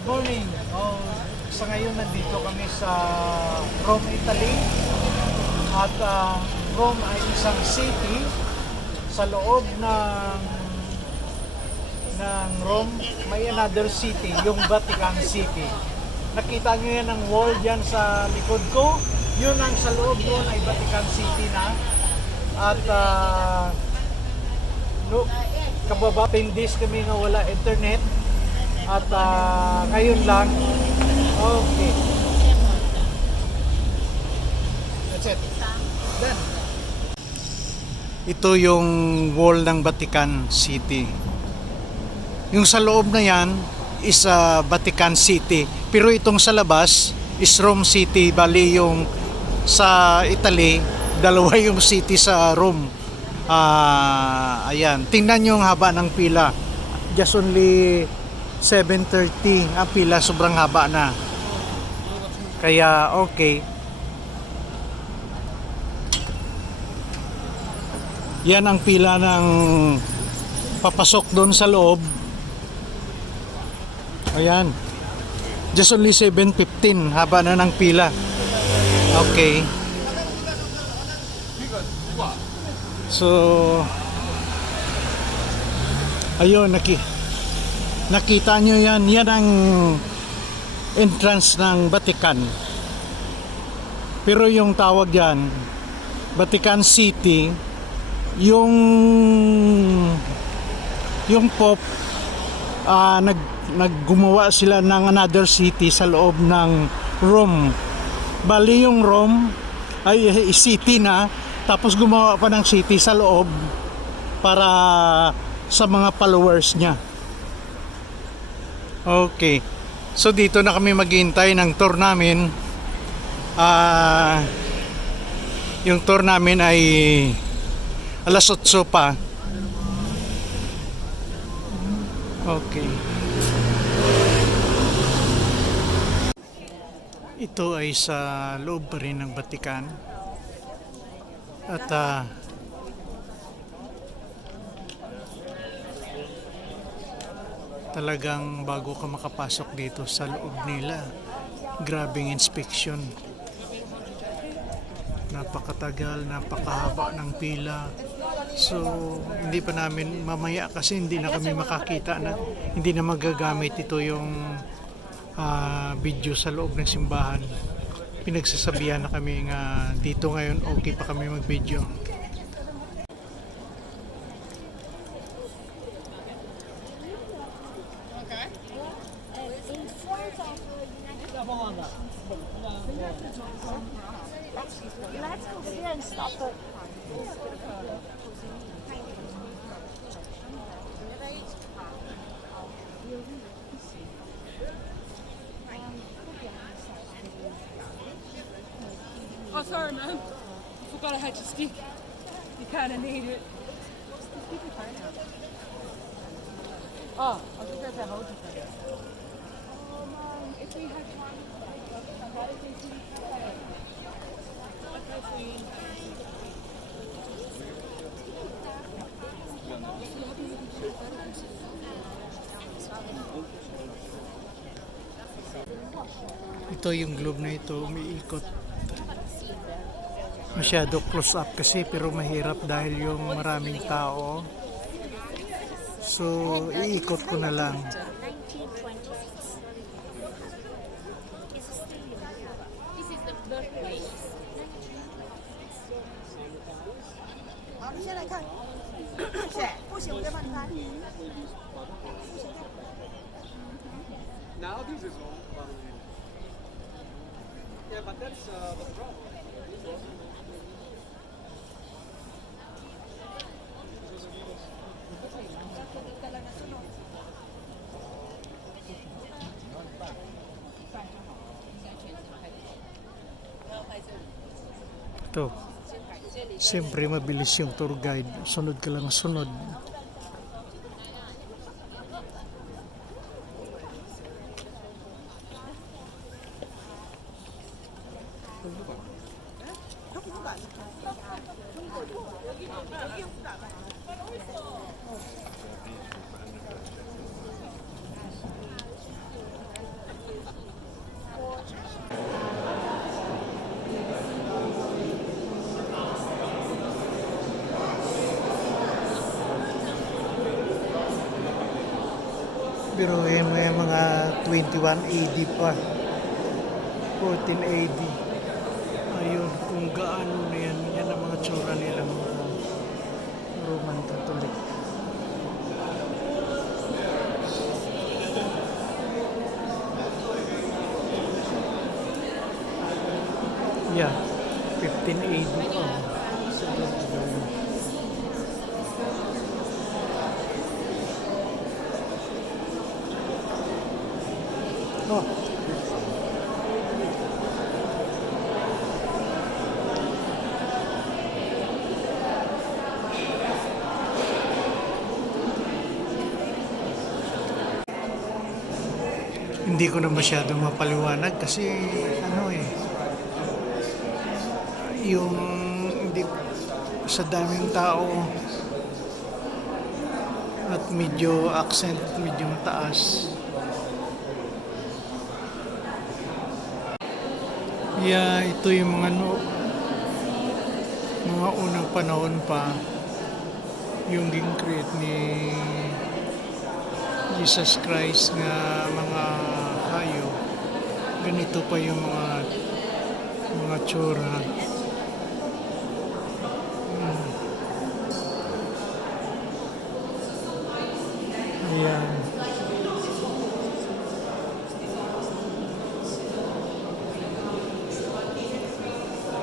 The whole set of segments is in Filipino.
Good morning. Sa ngayon nandito kami sa Rome, Italy. At Rome ay isang city sa loob ng Rome. May another city, yung Vatican City. Nakita nyo yan ang wall dyan sa likod ko. Yun ang sa loob doon ay Vatican City na. At kababa 10 days kami nga wala internet. At ngayon lang, okay. That's it. Done. Ito yung wall ng Vatican City. Yung sa loob na yan is Vatican City. Pero itong sa labas is Rome City. Bali yung sa Italy, dalawa yung city sa Rome. Ayan. Tingnan nyo yung haba ng pila. Just only 7:30 ang pila, sobrang haba na. Kaya okay. Yan ang pila ng papasok doon sa loob. Ayan. Just only 7:15, haba na ng pila. Okay. So ayun, nakita nyo yan. Yan ang entrance ng Vatican. Pero yung tawag yan, Vatican City, yung Pope, naggumawa sila ng another city sa loob ng Rome. Bali yung Rome ay city na, tapos gumawa pa ng city sa loob para sa mga followers niya. Okay. So dito na kami maghihintay ng tour namin. Yung tour namin ay alas 8 pa. Okay. Ito ay sa loob pa rin ng Vatican. At talagang bago ka makapasok dito sa loob nila, grabing inspection. Napakatagal, napakahaba ng pila. So hindi pa namin mamaya, kasi hindi na kami makakita, na hindi na magagamit ito yung video sa loob ng simbahan. Pinagsasabihan na kami nga dito ngayon okay pa kami mag video. Let's go here and stop it. Oh, sorry, man. I forgot I had your stick. You kind of need it. Keep your phone out. Oh, I was just going to hold you for this. If we had one, Ito yung globe na ito, umiikot. Masyado close up kasi, pero mahirap dahil yung maraming tao. So iikot ko na lang. Now this is all. Yeah, but that's the problem. Ito. Siyempre mabilis yung tour guide. Sunod ka lang sunod. mga 21 AD pa. 14 AD. Ayun, kung gaano na yan. Yan ang mga tsura nila mga Roman Catholic. Yeah, 15 AD pa. Oh. Hindi ko na masyado mapaliwanag kasi ano eh, yung hindi sa daming tao at medyo accent medyo mataas. Yeah, ito yung mga mga unang panahon pa yung ging-create ni Jesus Christ nga mga hayo. Ganito pa yung mga tsura. Ayan.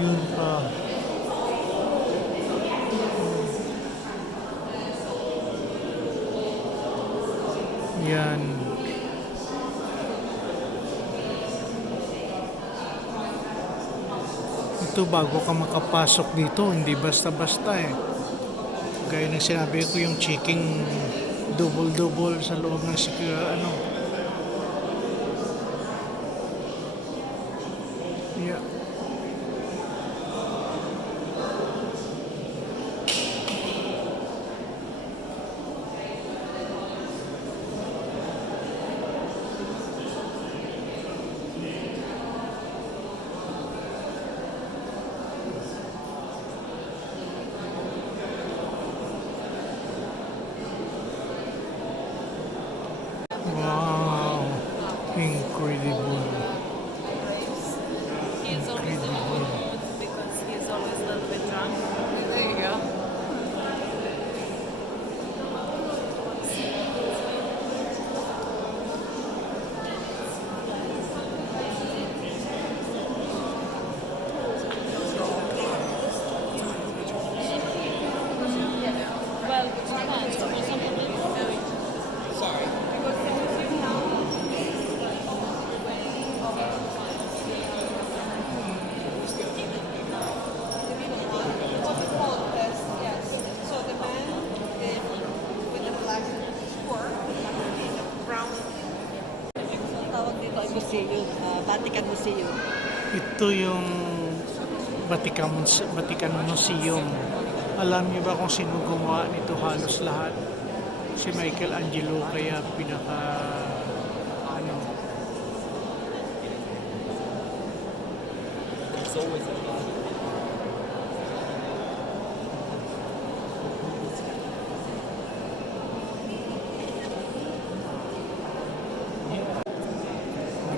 Yun pa. Yan. Ito bago ka makapasok dito, hindi basta-basta eh. Gaya ng sinabi ko yung checking double-double sa loob ng ano. Yeah. Wow, incredible. He's always in a good mood because he's always a little bit drunk. There you go. Well, it depends. For some people, So the man with the black skirt, brown. tawag dito ay museum, Vatican Museum. Ito yung Vatican Museum. Alam niyo ba kung sino gumawa nito halos lahat? Si Michelangelo, kaya pinaka ano.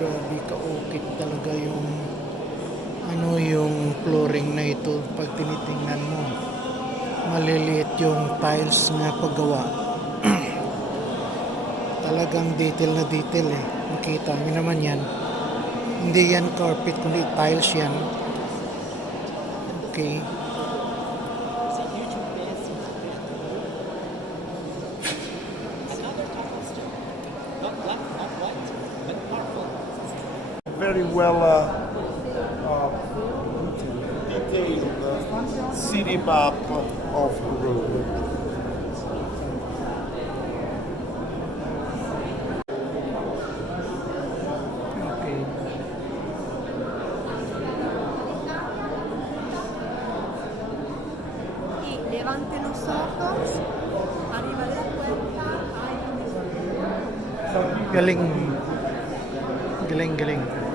Grabe kaukit talaga yung yung flooring na ito pag tinitingnan mo. Maliliit yung tiles na paggawa. Talagang detail na detail eh. Makita mo naman yan. Hindi yan carpet kundi tiles yan. Okay. Very well detailed city map of Rome. Okay. Y levante los ojos, arriba de la puerta hay Galing. Galing, galing.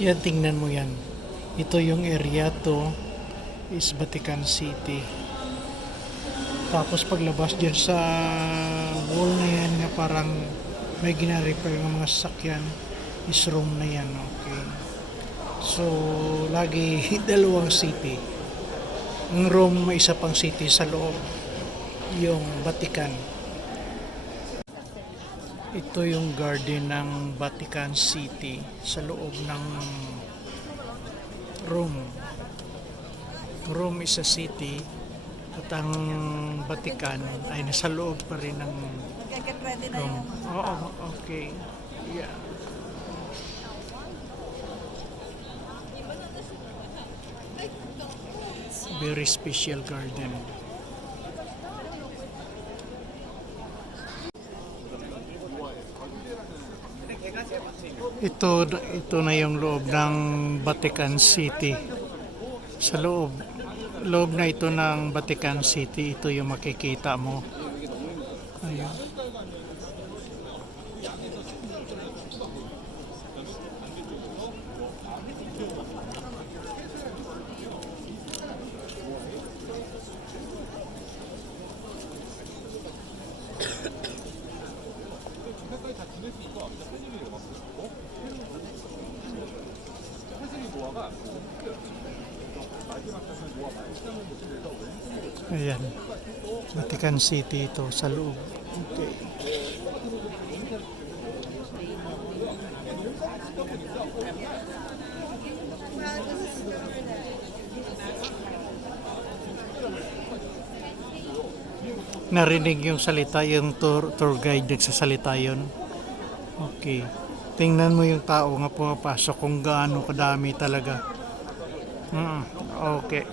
Yan, tingnan mo yan. Ito yung area to is Vatican City. Tapos paglabas dyan sa wall na yan na parang may gina-repair ng mga sasakyan is Rome na yan. Okay. So, lagi dalawang city. Ang Rome may isa pang city sa loob. Yung Vatican. Ito yung garden ng Vatican City sa loob ng Rome. Rome is a city at ang Vatican ay nasa loob pa rin ng Rome. Oo, okay. Yeah. Very special garden. Ito na yung loob ng Vatican City. Sa loob na ito ng Vatican City, ito yung makikita mo. Ayun. Ayan. Vatican City ito sa loob. Okay. Narinig yung salita, yung tour guide nagsasalita yun. Okay. Tingnan mo yung tao nga pumapasok kung gaano kadami talaga. Okay.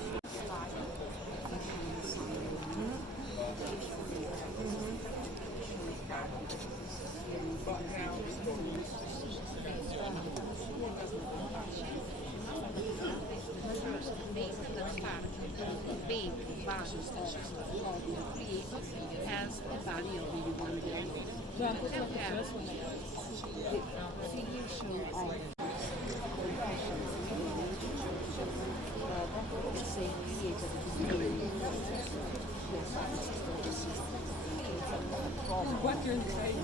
Has a body of one there. What you're saying.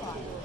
Wow.